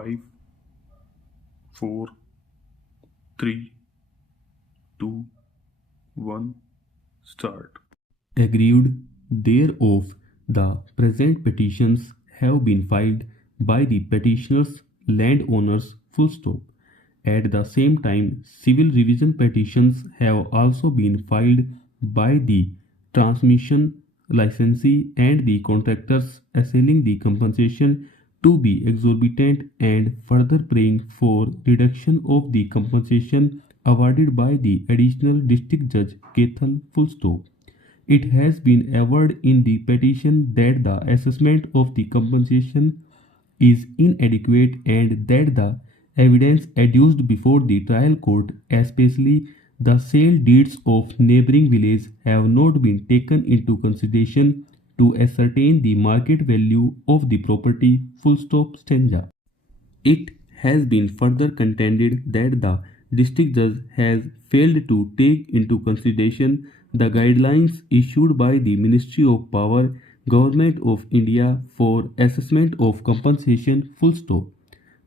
5, 4, 3, 2, 1, start. Aggrieved thereof, the present petitions have been filed by the petitioners, landowners, full stop. At the same time, civil revision petitions have also been filed by the transmission licensee and the contractors assailing the compensation to be exorbitant and further praying for reduction of the compensation awarded by the additional district judge Kethal full stop. It has been averred in the petition that the assessment of the compensation is inadequate and that the evidence adduced before the trial court, especially the sale deeds of neighboring villages, have not been taken into consideration to ascertain the market value of the property. Full stop stanza. It has been further contended that the district judge has failed to take into consideration the guidelines issued by the Ministry of Power, Government of India for assessment of compensation. Full stop.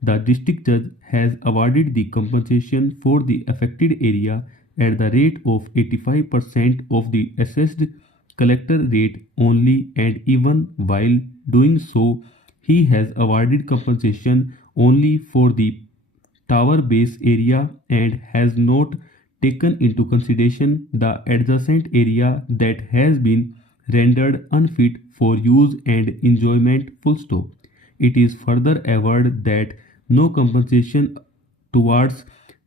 The district judge has awarded the compensation for the affected area at the rate of 85% of the assessed collector rate only, and even while doing so, he has awarded compensation only for the tower base area and has not taken into consideration the adjacent area that has been rendered unfit for use and enjoyment. Full stop. It is further averred that no compensation towards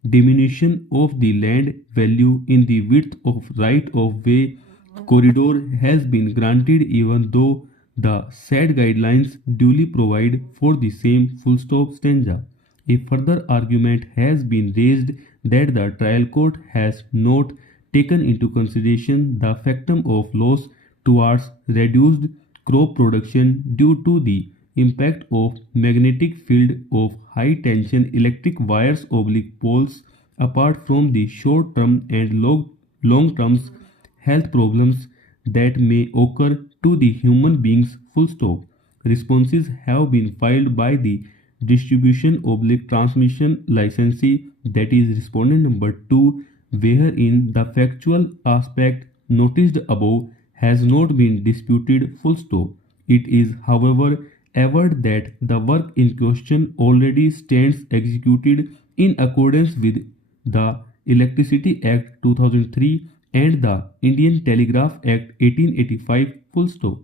diminution of the land value in the width of right of way corridor has been granted, even though the said guidelines duly provide for the same. Full stop stanza. A further argument has been raised that the trial court has not taken into consideration the factum of loss towards reduced crop production due to the impact of magnetic field of high tension electric wires oblique poles, apart from the short term and long term health problems that may occur to the human beings. Full stop. Responses have been filed by the distribution oblique transmission licensee, that is respondent number 2, wherein the factual aspect noticed above has not been disputed. Full stop. It is, however, averred that the work in question already stands executed in accordance with the Electricity Act 2003 and the Indian Telegraph Act 1885. Full stop.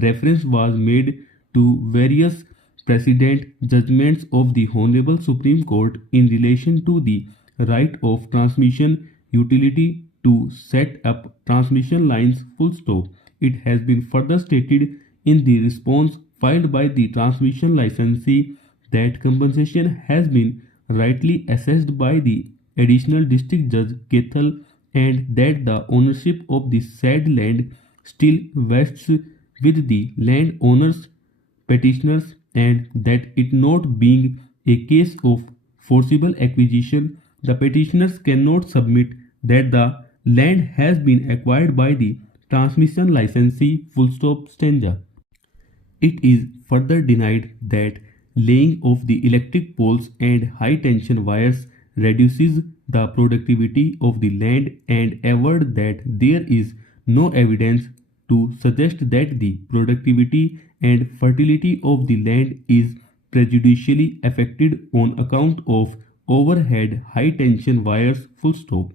Reference was made to various precedent judgments of the Honorable Supreme Court in relation to the right of transmission utility to set up transmission lines. Full stop. It has been further stated in the response filed by the transmission licensee that compensation has been rightly assessed by the additional district judge Kethal and that the ownership of the said land still vests with the landowners petitioners, and that it not being a case of forcible acquisition, the petitioners cannot submit that the land has been acquired by the transmission licensee. Full stop stanza. It is further denied that laying of the electric poles and high tension wires reduces the productivity of the land and averred that there is no evidence to suggest that the productivity and fertility of the land is prejudicially affected on account of overhead high tension wires. Full stop.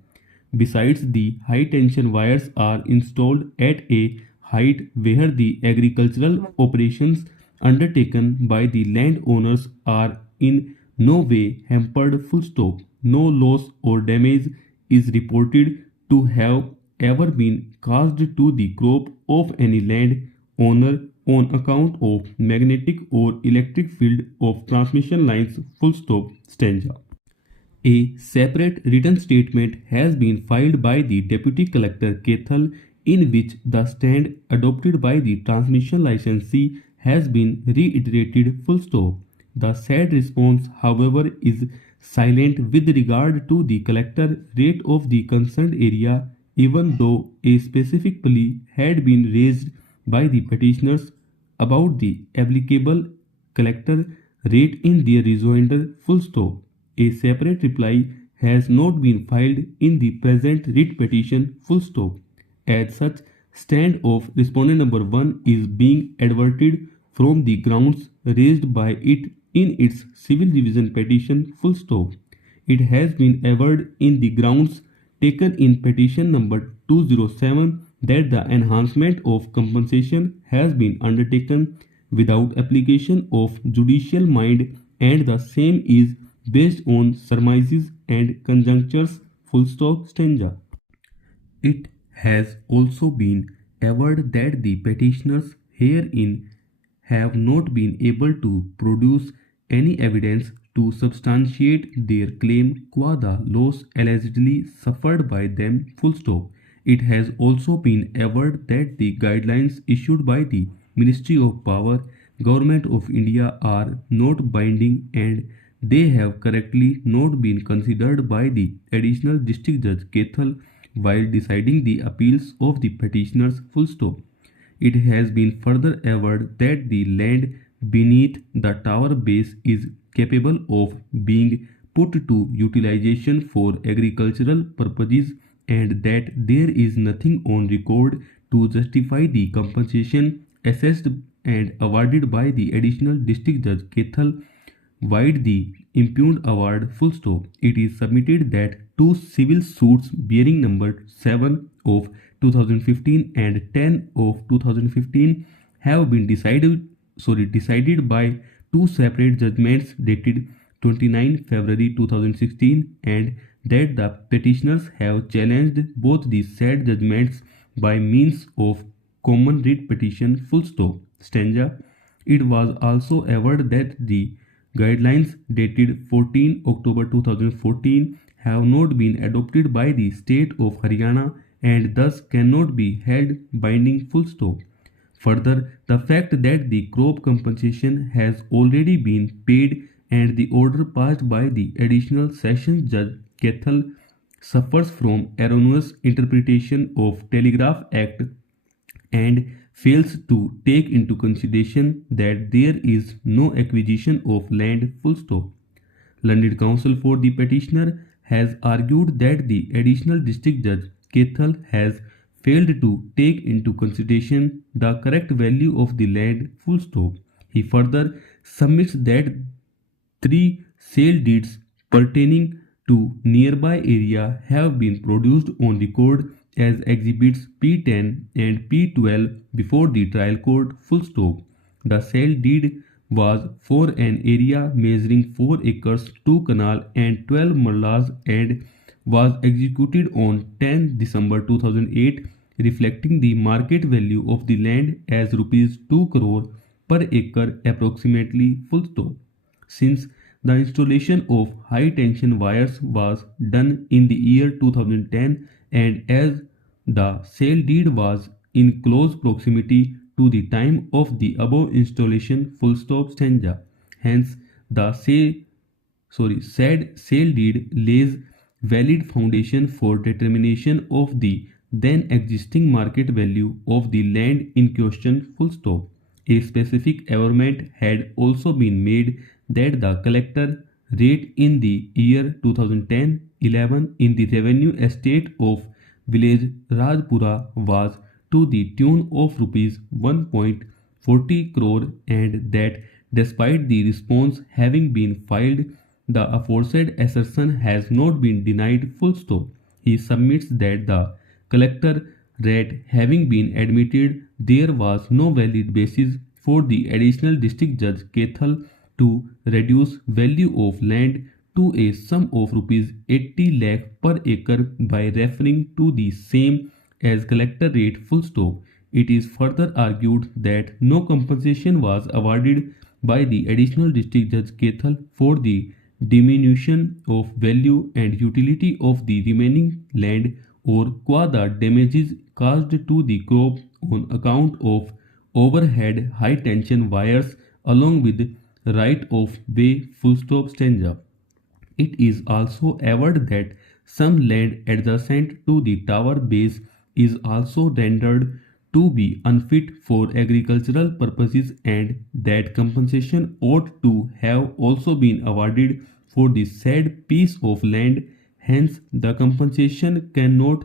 Besides, the high tension wires are installed at a height where the agricultural operations undertaken by the landowners are in no way hampered. Full stop. No loss or damage is reported to have ever been caused to the crop of any land owner on account of magnetic or electric field of transmission lines. Full stop stanza. A separate written statement has been filed by the Deputy Collector Kethal, in which the stand adopted by the transmission licensee has been reiterated. Full stop. The said response, however, is silent with regard to the collector rate of the concerned area, even though a specific plea had been raised by the petitioners about the applicable collector rate in their rejoinder full stop. A separate reply has not been filed in the present writ petition full stop. As such, stand of respondent number 1 is being adverted from the grounds raised by it in its civil division petition full stop. It has been averred in the grounds taken in petition number 207 that the enhancement of compensation has been undertaken without application of judicial mind and the same is based on surmises and conjunctures full stop stanza. It has also been averred that the petitioners herein have not been able to produce any evidence to substantiate their claim qua the loss allegedly suffered by them full stop. It has also been averred that the guidelines issued by the Ministry of Power, Government of India are not binding and they have correctly not been considered by the Additional District Judge Kethal while deciding the appeals of the petitioners full stop. It has been further averred that the land beneath the tower base is capable of being put to utilization for agricultural purposes and that there is nothing on record to justify the compensation assessed and awarded by the additional district judge Kethal wide the impugned award full stop. It is submitted that two civil suits bearing number 7 of 2015 and 10 of 2015 have been decided by two separate judgments dated 29 February 2016 and that the petitioners have challenged both the said judgments by means of common writ petition full stop stanza. It was also averred that the guidelines dated 14 October 2014 have not been adopted by the state of Haryana and thus cannot be held binding full stop. Further, the fact that the crop compensation has already been paid and the order passed by the additional sessions judge Kethal suffers from erroneous interpretation of Telegraph Act and fails to take into consideration that there is no acquisition of land full stop. Learned counsel for the petitioner has argued that the additional district judge Kethal has failed to take into consideration the correct value of the land full stop. He further submits that three sale deeds pertaining to nearby area have been produced on record as exhibits P10 and P12 before the trial court full stop. The sale deed was for an area measuring 4 acres, 2 canal and 12 mallas and was executed on 10 December 2008 reflecting the market value of the land as rupees 2 crore per acre approximately full stop. Since the installation of high tension wires was done in the year 2010 and as the sale deed was in close proximity to the time of the above installation full stop stanza. Hence, the said sale deed lays valid foundation for determination of the then existing market value of the land in question full stop. A specific averment had also been made that the collector rate in the year 2010-11 in the revenue estate of village Rajpura was to the tune of rupees 1.40 crore and that despite the response having been filed, the aforesaid assertion has not been denied full stop. He submits that the collector rate having been admitted, there was no valid basis for the additional district judge Kethal to reduce value of land to a sum of rupees 80 lakh per acre by referring to the same as collector rate full stop. It is further argued that no compensation was awarded by the additional district judge Kethal for the diminution of value and utility of the remaining land or qua the damages caused to the crop on account of overhead high tension wires along with right of way full stop stanza. It is also averred that some land adjacent to the tower base is also rendered to be unfit for agricultural purposes and that compensation ought to have also been awarded for the said piece of land. Hence, the compensation cannot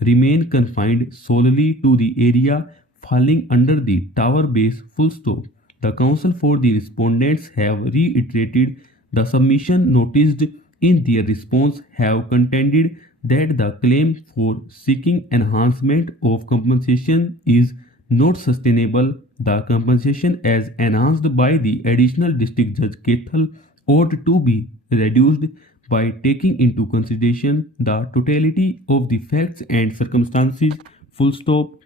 remain confined solely to the area falling under the tower base full stop. The counsel for the respondents have reiterated the submission noticed in their response have contended that the claim for seeking enhancement of compensation is not sustainable. The compensation as enhanced by the additional district judge Kethal ought to be reduced by taking into consideration the totality of the facts and circumstances. Full stop.